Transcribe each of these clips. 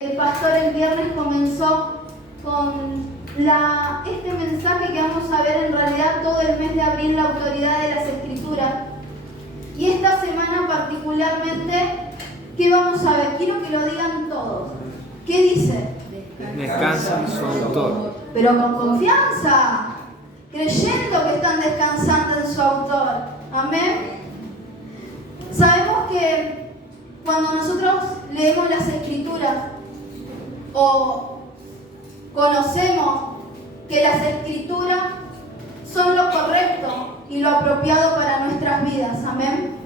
El pastor el viernes comenzó con este mensaje que vamos a ver en realidad todo el mes de abril, la autoridad de las Escrituras. Y esta semana particularmente, ¿qué vamos a ver? Quiero que lo digan todos. ¿Qué dice? Descansa en su autor. Pero con confianza, creyendo que están descansando en su autor. Amén. Sabemos que cuando nosotros leemos las Escrituras o conocemos que las Escrituras son lo correcto y lo apropiado para nuestras vidas. Amén.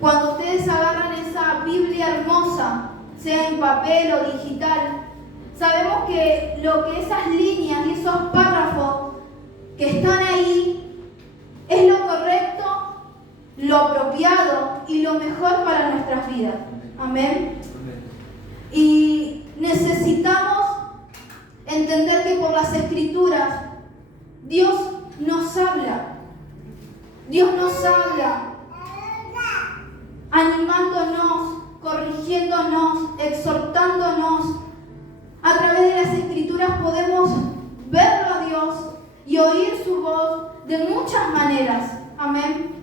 Cuando ustedes agarran esa Biblia hermosa, sea en papel o digital, sabemos que lo que esas líneas y esos párrafos que están ahí es lo correcto, lo apropiado y lo mejor para nuestras vidas. Amén. Y necesitamos entender que por las Escrituras Dios nos habla. Dios nos habla animándonos, corrigiéndonos, exhortándonos. A través de las Escrituras podemos verlo a Dios y oír su voz de muchas maneras. Amén.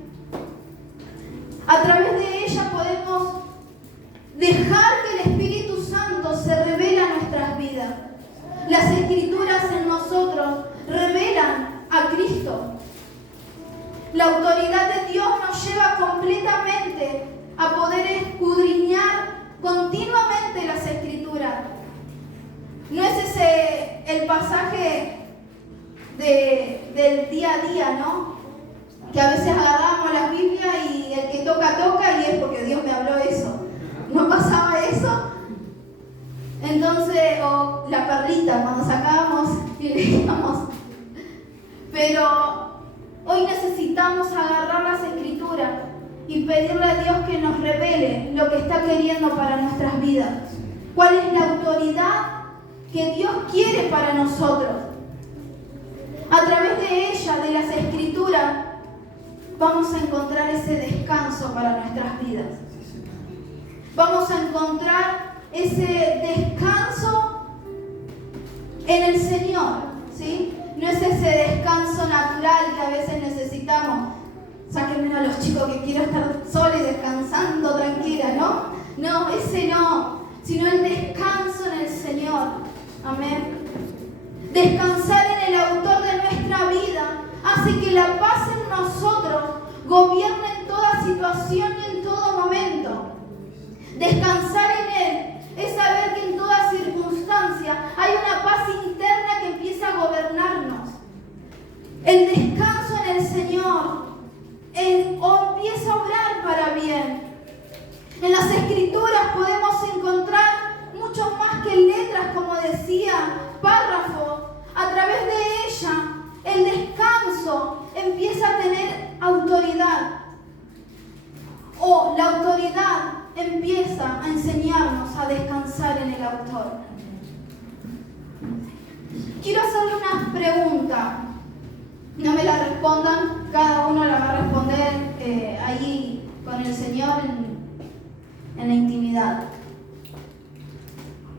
A través de ella podemos dejar que el Espíritu Santo se revele a nuestras vidas. Las Escrituras en nosotros revelan a Cristo. La autoridad de Dios nos lleva completamente a poder escudriñar continuamente las Escrituras. No es ese el pasaje del día a día, ¿no? Que a veces agarramos la Biblia y el que toca, toca y es porque Dios me habló eso. ¿No pasaba eso? Entonces, o la perlita cuando sacábamos y leíamos. Pero hoy necesitamos agarrar las Escrituras y pedirle a Dios que nos revele lo que está queriendo para nuestras vidas. ¿Cuál es la autoridad que Dios quiere para nosotros? A través de ella, de las Escrituras, vamos a encontrar ese descanso para nuestras vidas. Vamos a encontrar ese descanso en el Señor, ¿sí? No es ese descanso natural que a veces necesitamos. Sáquenme a los chicos que quiero estar sola y descansando tranquila, ¿no? No, ese no, sino el descanso en el Señor. Amén. Descansar en el autor de nuestra vida hace que la paz en nosotros gobierne en toda situación y en todo momento. Descansar en Él es saber que en toda circunstancia hay una paz interna que empieza a gobernarnos. El descanso en el Señor empieza a obrar para bien. En las Escrituras podemos encontrar mucho más que letras, como decía, párrafos. A través de ella, el descanso empieza a tener autoridad. O la autoridad empieza a enseñarnos a descansar en el autor. Quiero hacerle una pregunta. No me la respondan, cada uno la va a responder ahí con el Señor en la intimidad.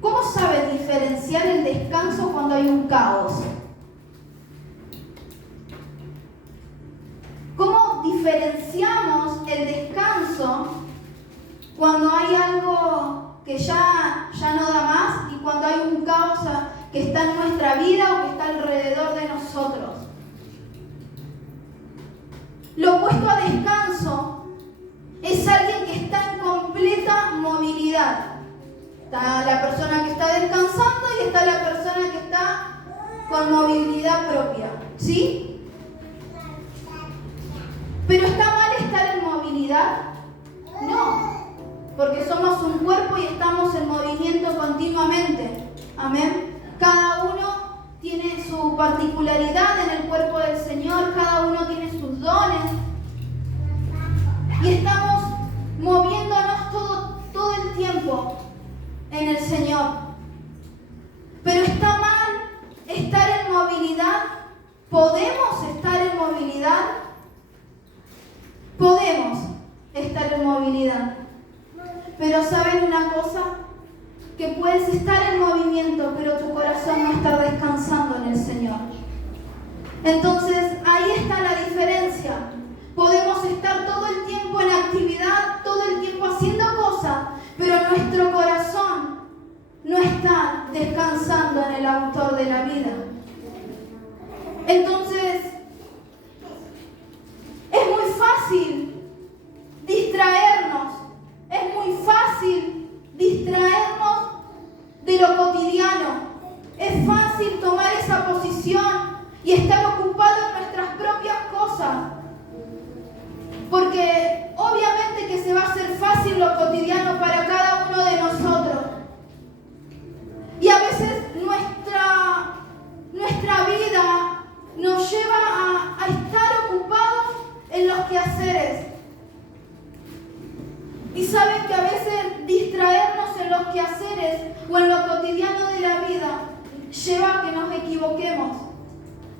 ¿Cómo sabe diferenciar el descanso cuando hay un caos? ¿Cómo diferenciamos el descanso cuando hay algo que ya no da más y cuando hay un caos que está en nuestra vida o que está alrededor de nosotros? Lo opuesto a descanso es alguien que está en completa movilidad. Está la persona que está descansando y está la persona que está con movilidad propia, ¿sí? ¿Pero está mal estar en movilidad? No, porque somos un cuerpo y estamos en movimiento continuamente. Amén. Cada uno tiene su particularidad en el cuerpo del Señor, cada uno tiene sus dones. Y estamos moviéndonos todo el tiempo en el Señor. Pero está mal estar en movilidad. ¿Podemos estar en movilidad? Podemos estar en movilidad. Pero ¿saben una cosa? que puedes estar en movimiento, pero tu corazón no está descansando en el Señor. Entonces, ahí está la diferencia. Podemos estar todo el tiempo en actividad, todo el tiempo haciendo cosas, pero nuestro corazón no está descansando en el autor de la vida. Entonces, es muy fácil distraernos, es muy fácil distraernos de lo cotidiano, es fácil tomar esa posición y estar ocupado en nuestras propias cosas, porque obviamente que se va a hacer fácil lo cotidiano para cada uno de nosotros, y a veces nuestra vida nos lleva a estar ocupados en los quehaceres. Y saben que a veces distraernos en los quehaceres o en lo cotidiano de la vida lleva a que nos equivoquemos,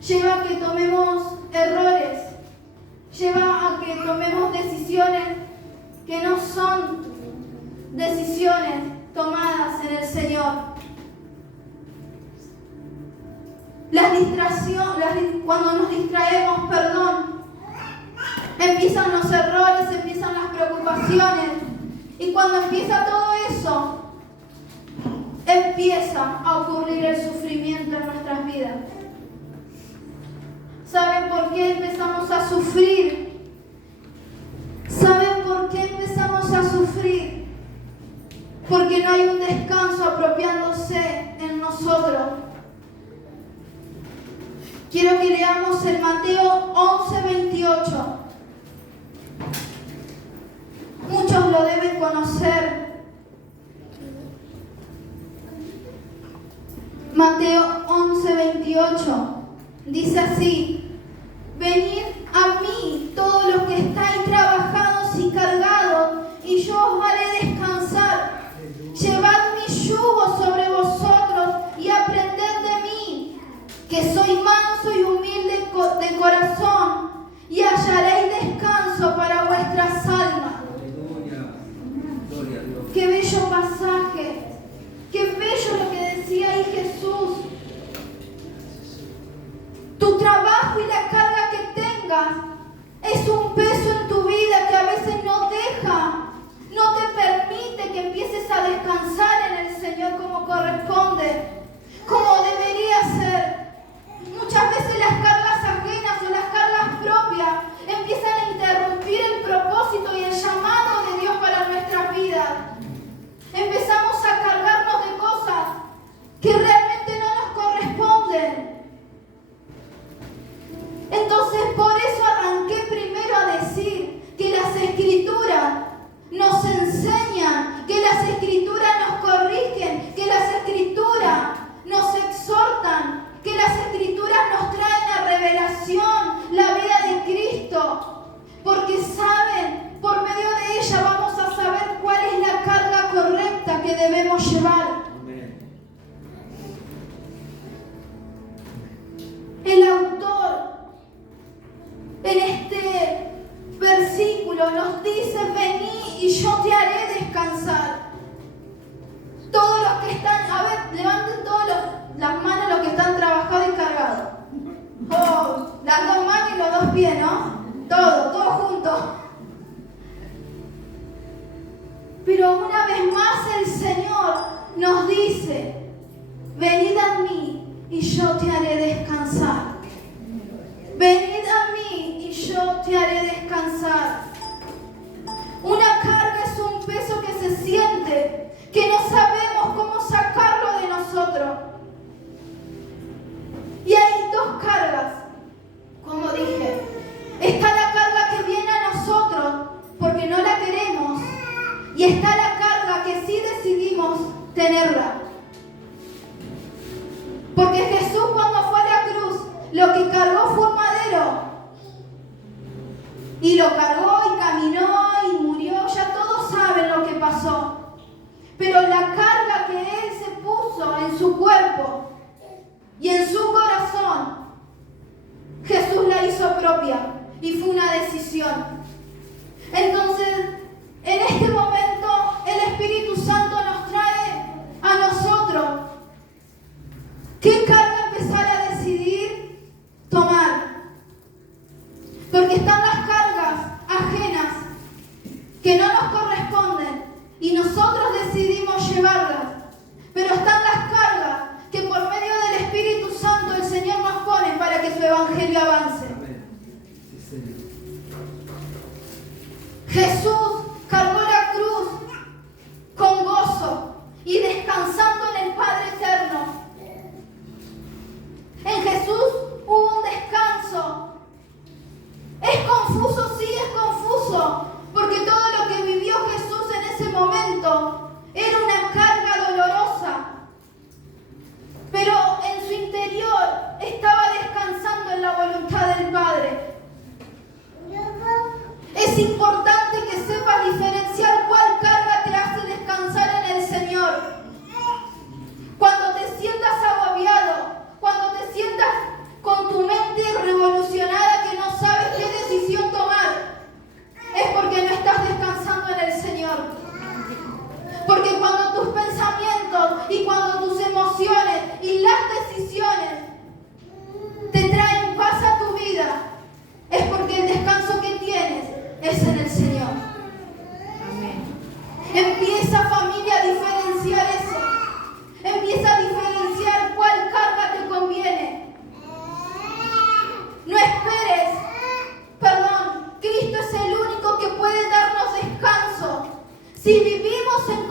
lleva a que tomemos errores, lleva a que tomemos decisiones que no son decisiones tomadas en el Señor. Cuando nos distraemos, empiezan los errores, empiezan las preocupaciones, y cuando empieza todo eso, empieza a ocurrir el sufrimiento en nuestras vidas. ¿Saben por qué empezamos a sufrir? ¿Saben por qué empezamos a sufrir? Porque no hay un descanso apropiándose en nosotros. Quiero que leamos el Mateo 11:28. Muchos lo deben conocer. Mateo 11:28 dice así: venid a mí todos los que estáis trabajados y cargados, y yo os haré descansar. Llevad mi yugo sobre vosotros y aprended de mí, que soy manso y humilde de corazón, y hallaréis descanso para vuestras almas. Qué bello pasaje, qué bello lo que decía ahí Jesús. Tu trabajo y la carga que tengas es un peso en tu vida que a veces no te permite que empieces a descansar en el Señor como corresponde, como debería ser. Muchas veces las cargas ajenas o las cargas propias empiezan a interrumpir el propósito y el llamado de Dios para nuestras vidas. Empezamos a cargarnos de cosas que realmente no nos corresponden. Entonces, por eso arranqué primero a decir que las Escrituras nos enseñan, que las Escrituras nos corrigen, que las Escrituras nos exhortan, que las Escrituras nos traen a revelación la vida de Cristo, porque saben, por medio de ella vamos a saber cuál es la carga correcta que debemos llevar. El autor en este versículo nos dice: vení y yo te haré descansar. Todos los que están, a ver, levanten las manos los que están trabajados y cargados. Oh, las dos manos y los dos pies, ¿no? Todos juntos. Pero una vez más el Señor nos dice: venid a mí y yo te haré descansar. Venid a mí y yo te haré descansar. Una carga es un peso que se siente, que no sabemos cómo sacarlo de nosotros. Y hay dos cargas, como dije. Está la carga que viene a nosotros porque no la queremos, y está la carga que sí decidimos tenerla. Porque Jesús, cuando fue a la cruz, lo que cargó fue un madero. Y lo cargó y caminó y murió. Ya todos saben lo que pasó. Pero la carga que Él se puso en su cuerpo y en su corazón, Jesús la hizo propia. Y fue una decisión. Entonces, en este momento, el Espíritu Santo nos trae a ¿Qué carga empezar a decidir tomar? Porque están las cargas ajenas que no nos corresponden y nosotros decidimos llevarlas. Pero están las cargas que por medio del Espíritu Santo el Señor nos pone para que su evangelio avance. Jesús cargó la cruz con gozo y descansando en el Padre Eterno. En Jesús hubo un descanso. Es confuso, sí, es confuso, porque todo lo que vivió Jesús en ese momento era una carga dolorosa. Pero en su interior estaba descansando en la voluntad del Padre. Es importante que sepas diferenciar cuál carga te hace descansar en el Señor. Cuando te sientas agobiado, cuando te sientas con tu mente revolucionada que no sabes qué decisión tomar, es porque no estás descansando en el Señor. Porque cuando tus pensamientos y cuando tus emociones y las decisiones te traen paz a tu vida, es porque el descanso que tienes es en el Señor. Amén. Empieza, familia, a diferenciar eso. Empieza a diferenciar cuál carga te conviene. No esperes. Cristo es el único que puede darnos descanso. Si vivimos en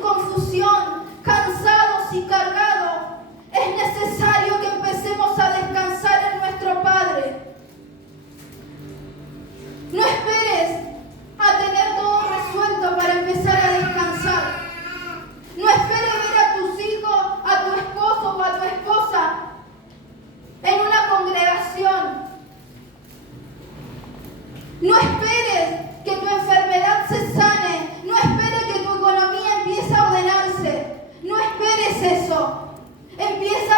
confusión, cansados y cargados, es necesario que empecemos a descansar en nuestro Padre. No esperes a tener todo resuelto para empezar a descansar. No esperes ver a tus hijos, a tu esposo o a tu esposa en una congregación. No esperes que tu enfermedad se sane. No esperes que tu economía empiece a ordenarse. No esperes eso. Empieza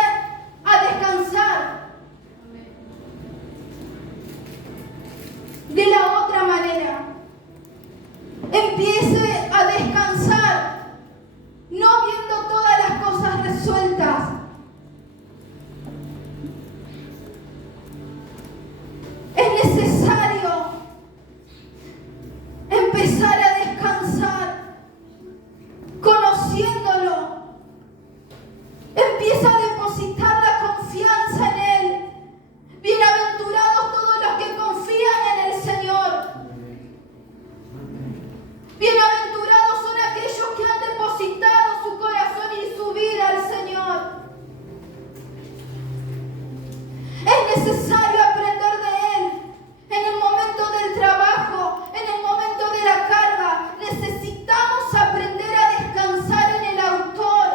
a descansar. De la otra manera, empiece a descansar, no viendo todas las cosas resueltas. Es necesario empezar a descansar, conociéndolo. Empieza a depositar la confianza en Él. Bienaventurados todos los que confían en el Señor. Bienaventurados son aquellos que han depositado su corazón y su vida al Señor. Es necesario aprender de Él. En el momento del trabajo, en el momento de la carga, necesitamos aprender a descansar en el Autor.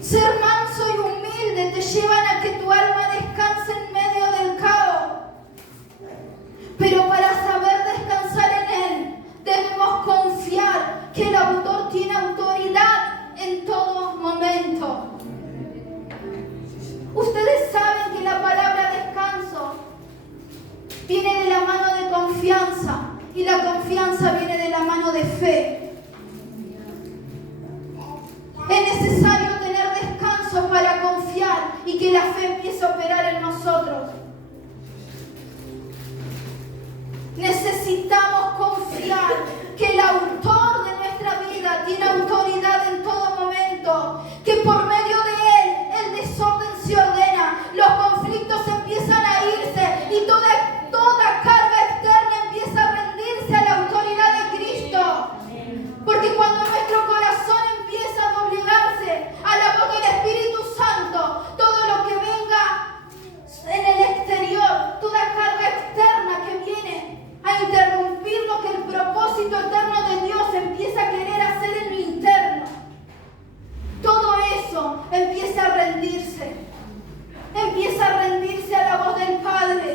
Ser manso y humilde te llevan a que tu alma descanse en medio del caos. Pero para saber descansar en Él, debemos confiar que el Autor tiene autoridad en todo momento. Ustedes saben que la palabra descanso viene de la mano de confianza y la confianza viene de la mano de fe. Es necesario tener descanso para confiar y que la fe empiece a operar en nosotros. Necesitamos confiar que el Autor de nuestra vida tiene autoridad en todo momento, que por medio de Él el desorden se ordena, los conflictos empiezan a irse y toda carga externa empieza a rendirse a la autoridad de Cristo. Porque cuando nuestro corazón empieza a doblegarse a la voz del Espíritu Santo, todo lo que venga en el exterior, toda carga externa que viene a interrumpir lo que el propósito eterno de Dios empieza a querer hacer en mi interno, todo eso empieza a rendirse a la voz del Padre.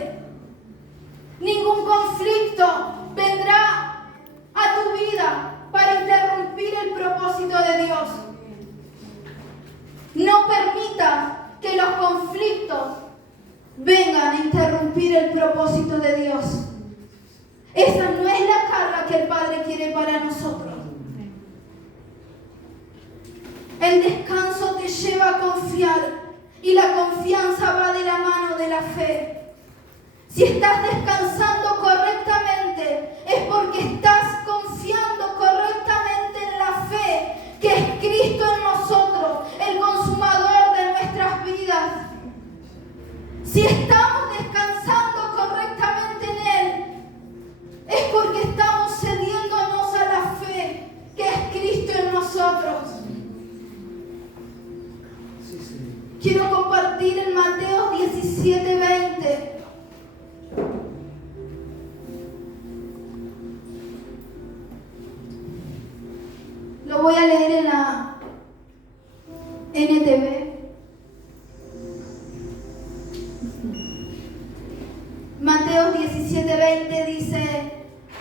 Ningún conflicto vendrá a tu vida para interrumpir el propósito de Dios. No permitas que los conflictos vengan a interrumpir el propósito de Dios. Esa no es la carga que el Padre quiere para nosotros. El descanso te lleva a confiar y la confianza va de la mano de la fe. Si estás descansando correctamente, es porque estás confiando correctamente en la fe, que es Cristo en nosotros, el consumador de nuestras vidas. Si estamos descansando correctamente en Él, es porque estamos cediéndonos a la fe, que es Cristo en nosotros. Quiero compartir en Mateo 17:20. Lo voy a leer en la NTV. Mateo 17:20 dice: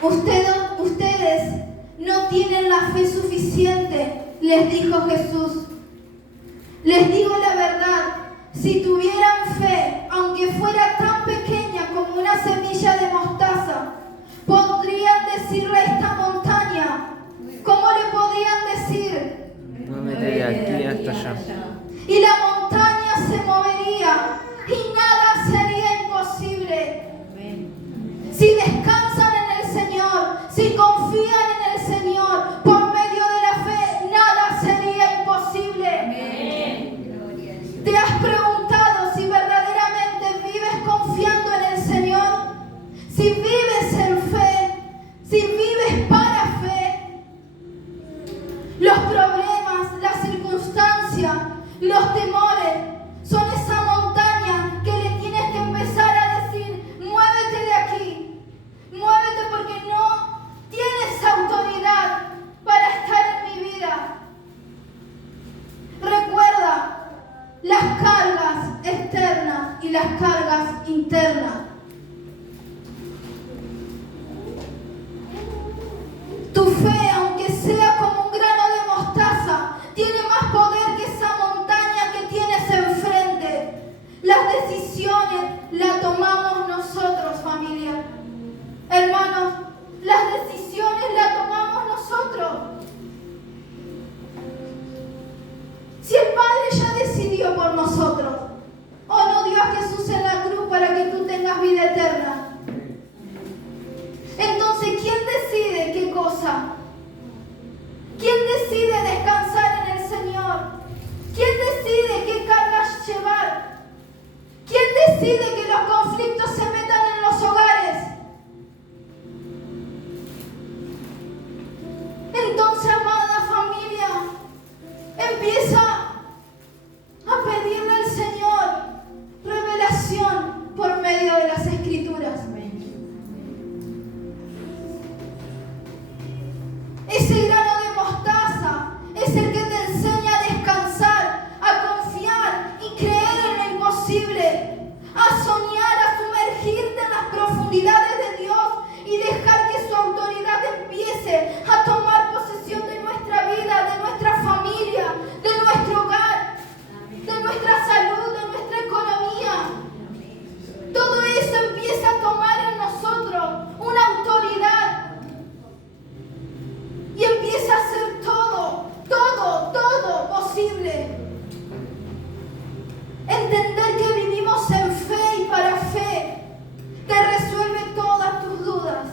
Ustedes no tienen la fe suficiente, les dijo Jesús. Les digo la verdad, si tuvieran fe, aunque fuera tan pequeña como una semilla de mostaza, podrían decirle a esta montaña. ¿Cómo le podrían decir? Muévete de aquí hasta allá. Y la montaña se movería y nada sería imposible. Si descansan en el Señor, si confían en el Señor, por medio de la fe, nada sería imposible. ¿Te has preguntado si verdaderamente vives confiando en el Señor? Si vives en fe, si vives para fe. Los problemas, las circunstancias, los temores son esa montaña que le tienes que empezar a decir: muévete de aquí, muévete porque no tienes autoridad para estar en mi vida. Recuerda las cargas externas y las cargas internas. Tu fe, aunque sea como un grano de mostaza, tiene más poder que esa montaña que tienes enfrente. Las decisiones las tomamos nosotros, familia. Hermanos, las decisiones las tomamos nosotros. Si el Padre ya decidió por nosotros, ¿o no dio a Jesús en la cruz para que tú tengas vida eterna? Entonces, ¿quién decide qué cosa? ¿Quién decide descansar en el Señor? ¿Quién decide qué cargas llevar? ¿Quién decide que los conflictos se metan en los hogares? Entonces, amada familia, empieza a pedirle al Señor revelación por medio de las Escrituras. Ese grano de mostaza es el que te enseña a descansar, a confiar y creer en lo imposible, a soñar, a sumergirte en las profundidades de Dios y dejar que su autoridad empiece a tomar posesión de nuestra vida, de nuestra familia, de nuestro hogar, de nuestra salud, de nuestra economía. Todo eso empieza a tomar en nosotros una autoridad. Y empieza a hacer todo posible. Entender que vivimos en fe y para fe te resuelve todas tus dudas.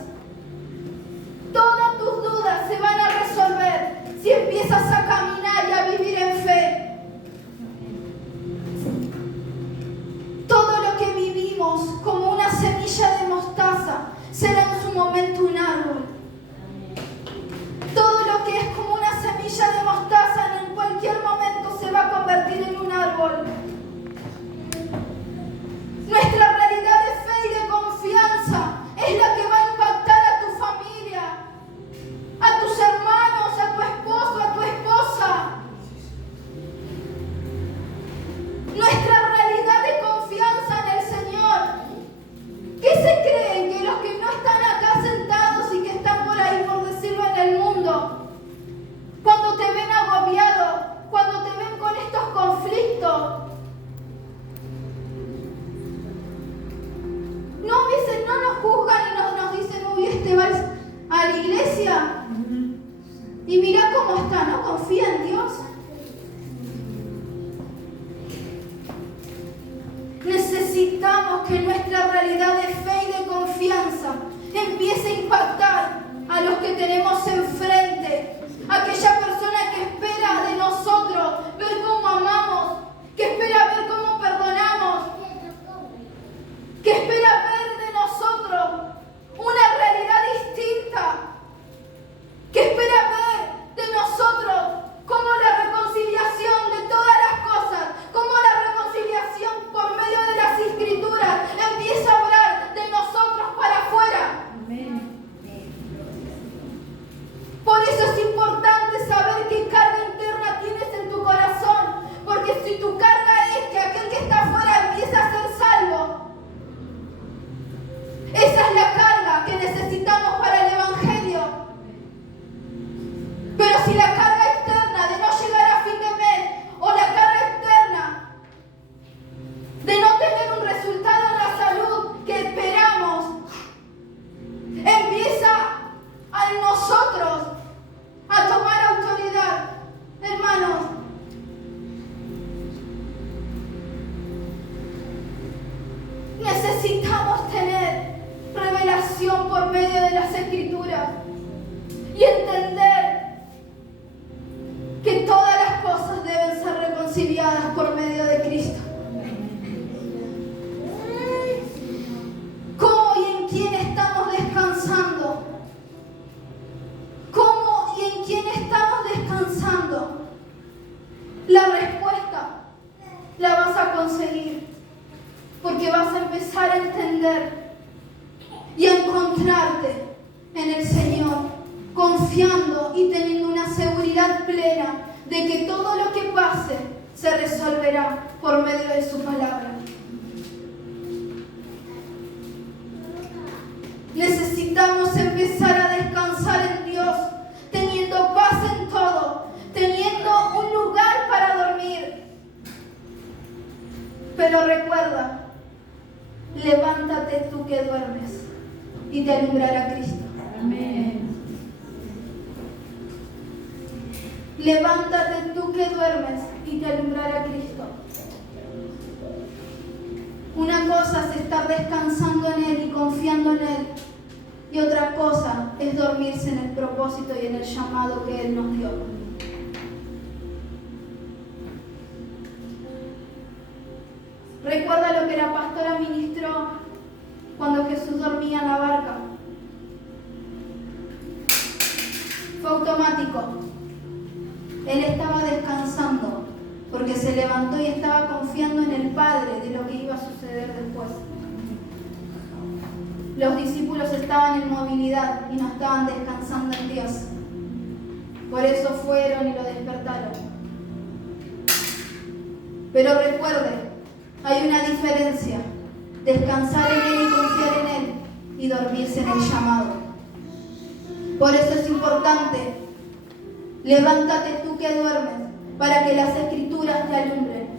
Todas tus dudas se van a resolver si empiezas a caminar y a vivir en fe. Todo lo que vivimos como una semilla de mostaza será en su momento un árbol. Todo lo que es como una semilla de mostaza en cualquier momento se va a convertir en un árbol. Nuestra realidad de fe y de confianza es la que va a impactar a tu familia, a tus hermanos, a tu esposo, a tu esposa. Nuestra realidad de confianza en el Señor. ¿Qué se creen? Que los que no están acá sentados y que están por ahí, por decirlo, en el mundo, cuando te ven agobiado, cuando te ven con estos conflictos, empiece a impactar a los que tenemos enfrente. Aquella persona que espera de nosotros ver cómo amamos, que espera ver cómo perdonamos, que espera ver de nosotros una realidad distinta, que espera ver de nosotros cómo la reconciliación de todas las cosas, cómo la reconciliación por medio de las Escrituras empieza a obrar de nosotros para afuera. Por eso es importante saber qué carga interna tienes en tu corazón, porque si tu carga es que aquel que está afuera empiece a ser salvo, esa es la carga que necesitamos para el Evangelio. Pero si la carga externa de no llegar a fin de mes, o la carga externa de no tener un resultado en la salud que esperamos, empieza a nosotros a tomar autoridad, hermanos, necesitamos tener revelación por medio de las Escrituras y entender que todas las cosas deben ser reconciliadas por medio de Cristo. ¿Cómo y en quién estamos descansando? ¿Cómo y en quién estamos descansando? La respuesta la vas a conseguir porque vas a empezar a entender y a encontrarte en el Señor, confiando y teniendo una seguridad plena de que todo lo que pase se resolverá por medio de su palabra. Necesitamos empezar a descansar en Dios, teniendo paz en todo, teniendo un lugar para dormir. Pero recuerda, levántate tú que duermes y te alumbrará Cristo. Amén. Levántate tú que duermes y te alumbrará Cristo. Una cosa es estar descansando en Él y confiando en Él, y otra cosa es dormirse en el propósito y en el llamado que Él nos dio. Recuerda lo que la pastora ministró cuando Jesús dormía en la barca. Fue automático. Él estaba descansando porque se levantó y estaba confiando en el Padre de lo que iba a suceder después. Los discípulos estaban en movilidad y no estaban descansando en Dios. Por eso fueron y lo despertaron. Pero recuerde, hay una diferencia: descansar en Él y confiar en Él, y dormirse en el llamado. Por eso es importante: levántate tú que duermes, para que las Escrituras te alumbren.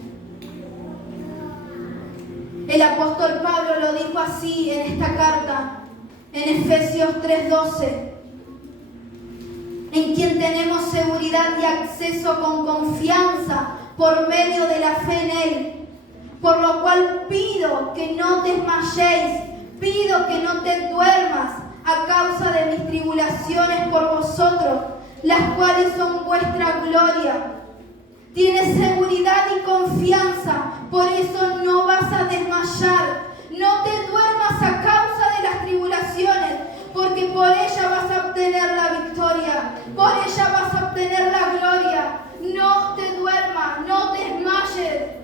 El apóstol Pablo lo dijo así en esta carta, en Efesios 3:12, en quien tenemos seguridad y acceso con confianza por medio de la fe en Él. Por lo cual pido que no desmayéis, pido que no te duermas a causa de mis tribulaciones por vosotros, las cuales son vuestra gloria. Tienes seguridad y confianza, por eso no vas a desmayar. No te duermas a causa de las tribulaciones, porque por ella vas a obtener la victoria, por ella vas a obtener la gloria. No te duermas, no desmayes.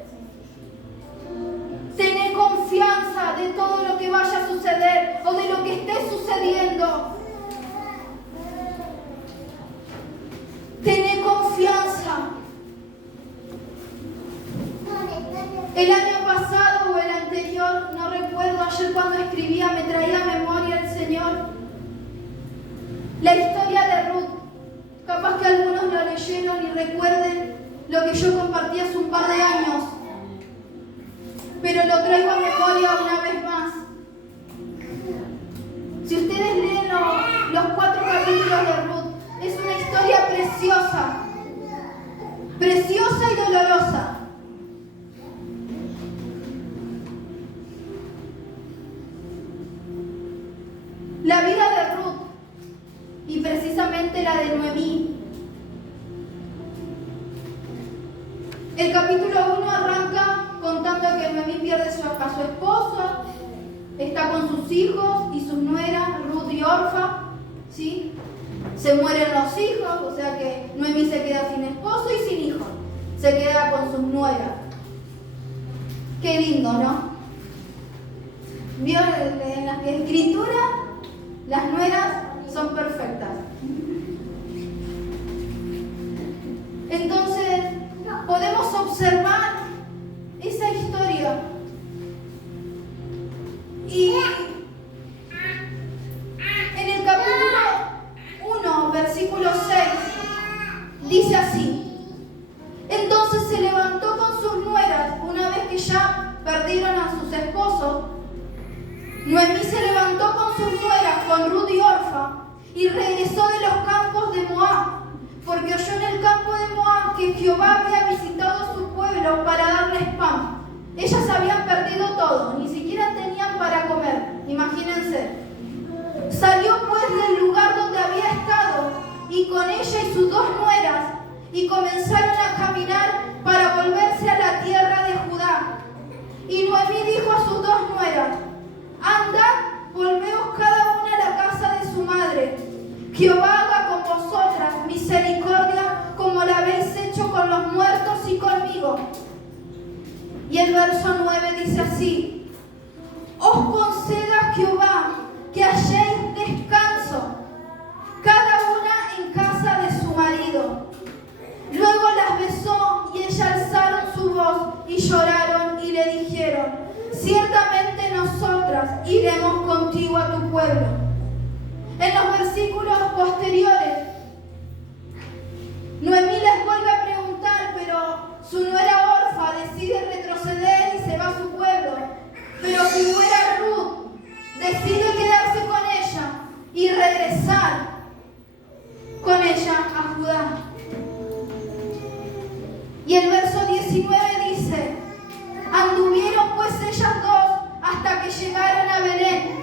Tené confianza de todo lo que vaya a suceder o de lo que esté sucediendo. Tené confianza. El año pasado o el anterior, no recuerdo, ayer cuando escribía me traía a memoria el Señor la historia de Ruth. Capaz que algunos lo leyeron y recuerden lo que yo compartí hace un par de años, pero lo traigo a memoria una vez más. Si ustedes leen los 4 capítulos de Ruth, es una historia preciosa, preciosa y dolorosa. La Biblia El capítulo 1 arranca contando que Noemí pierde a su esposo, está con sus hijos y sus nueras, Ruth y Orfa, ¿sí? Se mueren los hijos, o sea que Noemí se queda sin esposo y sin hijos, se queda con sus nueras. Qué lindo, ¿no? ¿Vio? En la escritura las nueras son perfectas. Entonces, podemos observar esa historia y en el capítulo 1, versículo 6, dice así: entonces se levantó con sus nueras, una vez que ya perdieron a sus esposos. Noemí se levantó con sus nueras, con Ruth y Orfa, y regresó de los campos de Moab, porque oyó en el campo de Moab que Jehová había visitado su pueblo para darles pan. Ellas habían perdido todo, ni siquiera tenían para comer, imagínense. Salió pues del lugar donde había estado, y con ella y sus dos nueras, y comenzaron a caminar para volverse a la tierra de Judá. Y Noemí dijo a sus dos nueras: andad, volveos cada una a la casa de su madre. Jehová haga con vosotras misericordia como la habéis hecho con los muertos y conmigo. Y el verso 9 dice así: os conceda Jehová que halléis descanso, cada una en casa de su marido. Luego las besó y ellas alzaron su voz y lloraron y le dijeron: ciertamente nosotras iremos contigo a tu pueblo. En los versículos posteriores, Noemí les vuelve a preguntar, pero su nuera Orfa decide retroceder y se va a su pueblo. Pero su nuera Ruth decide quedarse con ella y regresar con ella a Judá. Y el verso 19 dice: anduvieron pues ellas dos hasta que llegaron a Belén.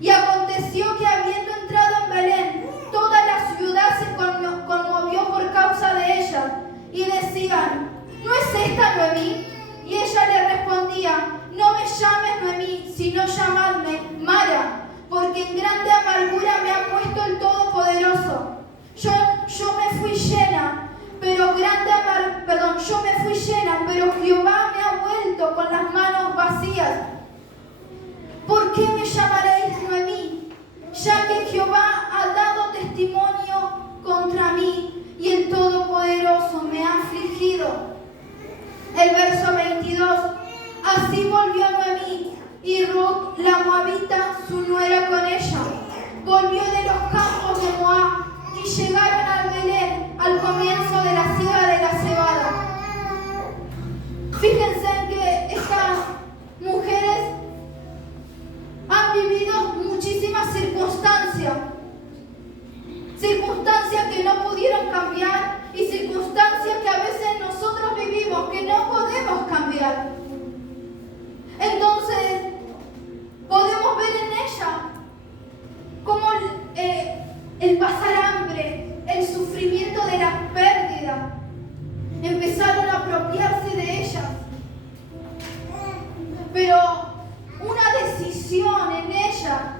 Y aconteció que habiendo entrado en Belén, toda la ciudad se conmovió por causa de ellas, y decían: ¿no es esta Noemí? Y ella le respondía: no me llames Noemí, sino llamadme Mara, porque en grande amargura me ha puesto el Todopoderoso. Yo me fui llena, pero Jehová me ha vuelto con las manos vacías. ¿Por qué me llamaréis Noemí? Ya que Jehová ha dado testimonio contra mí y el Todopoderoso me ha afligido. El verso 22: así volvió Noemí y Ruth la moabita, su nuera, con ella. Volvió de los campos de Moab y llegaron al Belén al comienzo de la siega de la cebada. Fíjense en que estas mujeres han vivido muchísimas circunstancias que no pudieron cambiar y circunstancias que a veces nosotros vivimos que no podemos cambiar. Entonces, podemos ver en ella cómo el pasar hambre, el sufrimiento de las pérdidas, empezaron a apropiarse de ellas. Pero una decisión en ella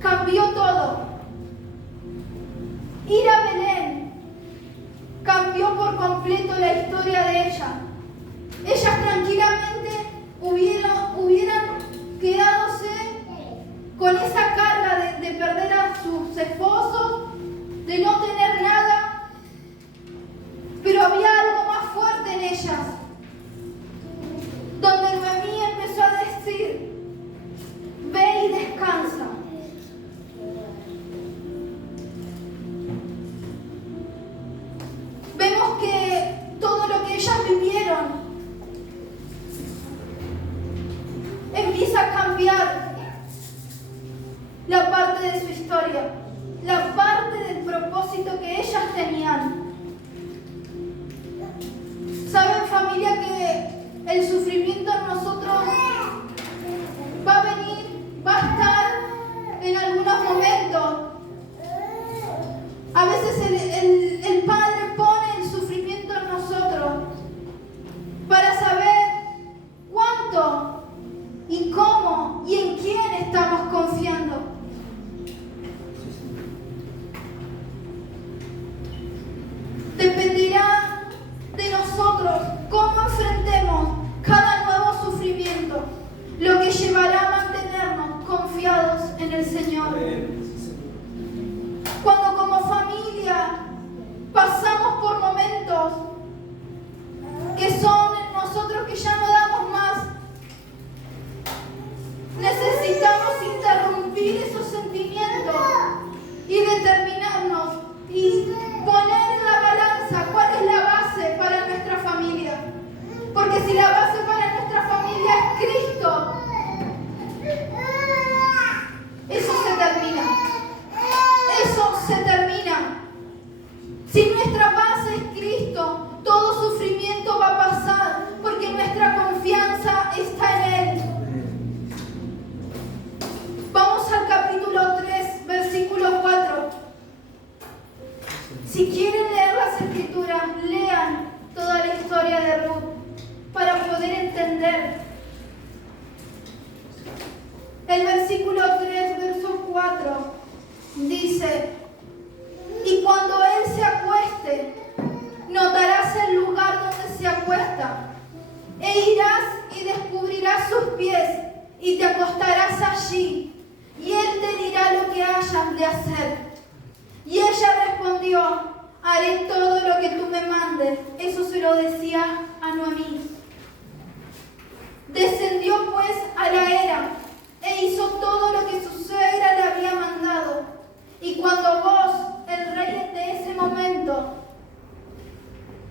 cambió todo. Ir a Belén cambió por completo la historia de ella. Ellas tranquilamente hubieran quedadose con esa carga de perder a sus esposos, de no tener nada, pero había algo más fuerte en ellas, donde Noemí empezó a decir: ve y descansa. Vemos que todo lo que ellas vivieron empieza a cambiar la parte de su historia, la parte del propósito que ellas tenían. ¿Saben, familia, que el sufrimiento en nosotros va a venir, va a estar en algunos momentos? A veces el Padre pone el sufrimiento en nosotros historia de Ruth para poder entender. El versículo 3, verso 4 dice: y cuando él se acueste, notarás el lugar donde se acuesta, e irás y descubrirás sus pies, y te acostarás allí, y él te dirá lo que hayas de hacer. Y ella respondió: haré todo lo que tú me mandes. Eso se lo decía a Noemí. Descendió pues a la era e hizo todo lo que su suegra le había mandado. Y cuando vos, el rey de ese momento,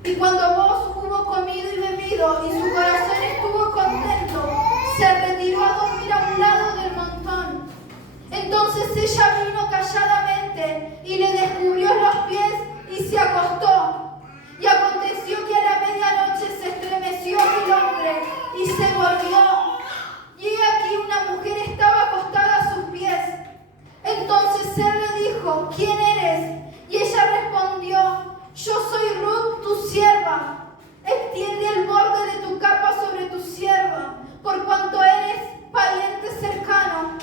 hubo comido y bebido y su corazón estuvo contento, se retiró a dormir a un lado del montón. Entonces ella vino calladamente y le descubrió los pies y se acostó. Y aconteció que a la medianoche se estremeció el hombre y se volvió. Y he aquí una mujer estaba acostada a sus pies. Entonces él le dijo: ¿quién eres? Y ella respondió: yo soy Ruth, tu sierva. Extiende el borde de tu capa sobre tu sierva, por cuanto eres pariente cercano.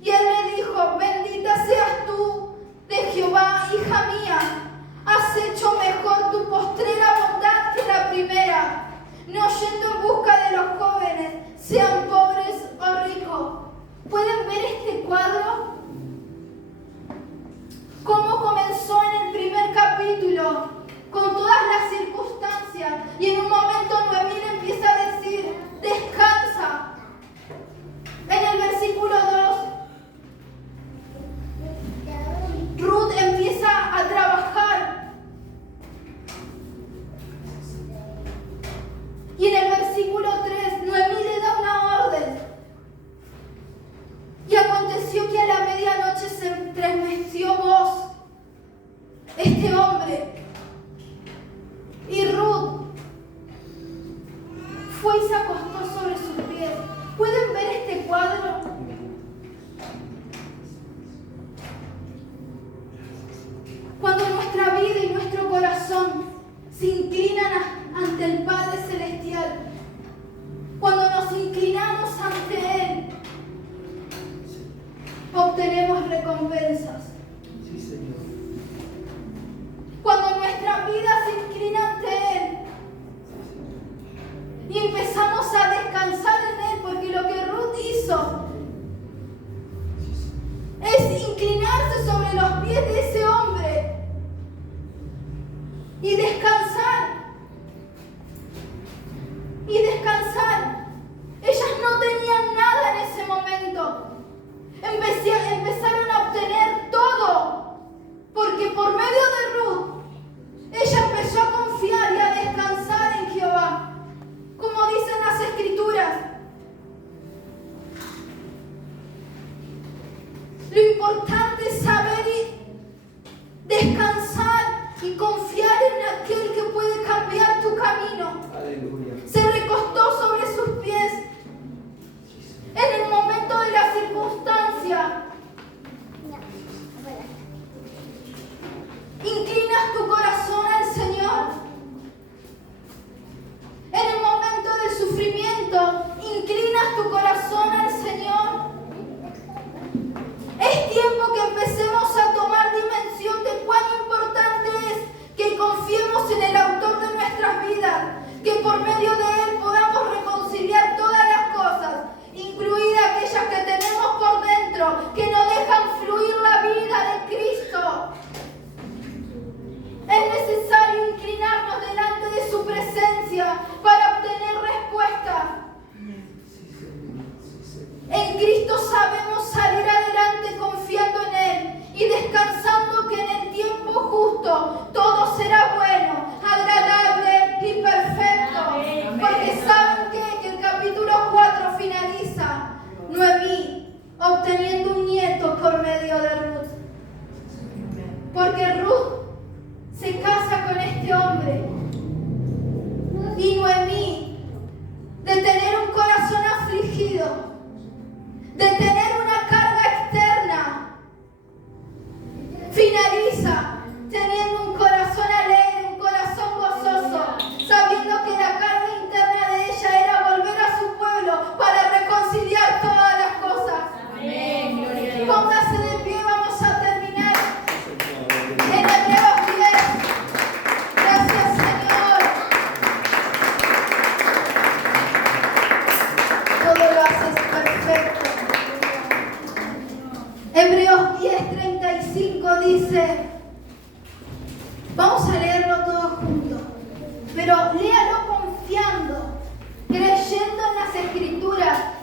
Y él le dijo: bendita seas tú de Jehová, hija mía. Has hecho mejor tu postrera bondad que la primera, no yendo en busca de los jóvenes, sean pobres o ricos. ¿Pueden ver este cuadro? Cómo comenzó en el primer capítulo, con todas las circunstancias, y en un momento Noemí le empieza a decir: descansa. En el versículo 2, Ruth empieza a trabajar. Y en el versículo 3, Noemí le da una orden. Y aconteció que a la medianoche se estremeció vos, este hombre. Y Ruth fue y se acostó sobre sus pies. ¿Pueden ver este cuadro? Cuando nuestra vida y nuestro corazón se inclinan ante el Padre Celestial, cuando nos inclinamos ante Él, obtenemos recompensas. Sí, Señor. Cuando nuestra vida se inclina ante Él y empezamos a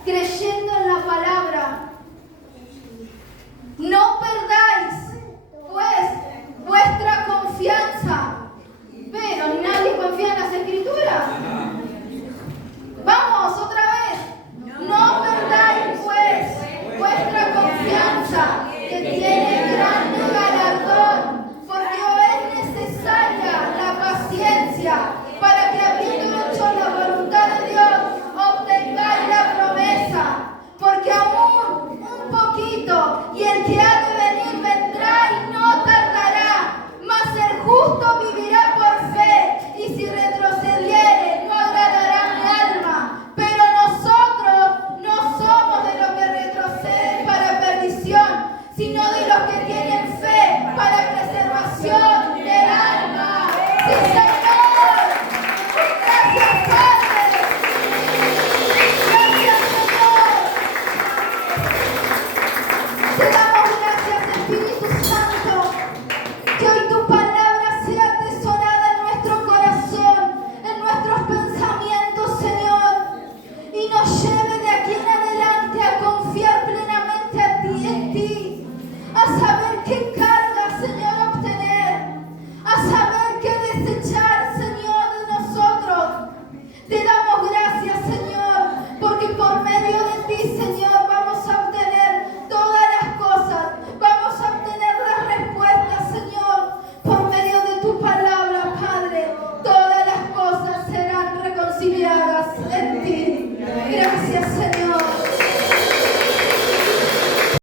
creyendo en la palabra. No perdáis, pues, vuestra confianza. Pero nadie confía en las Escrituras. Vamos, otra vez. No perdáis, pues, vuestra confianza, que tiene grande galardón, porque os es necesaria la paciencia, para que habiendo hecho la voluntad de Dios, obtengáis la promesa. Porque aún un poquito, y el que ha de venir vendrá y no tardará, mas el justo vivirá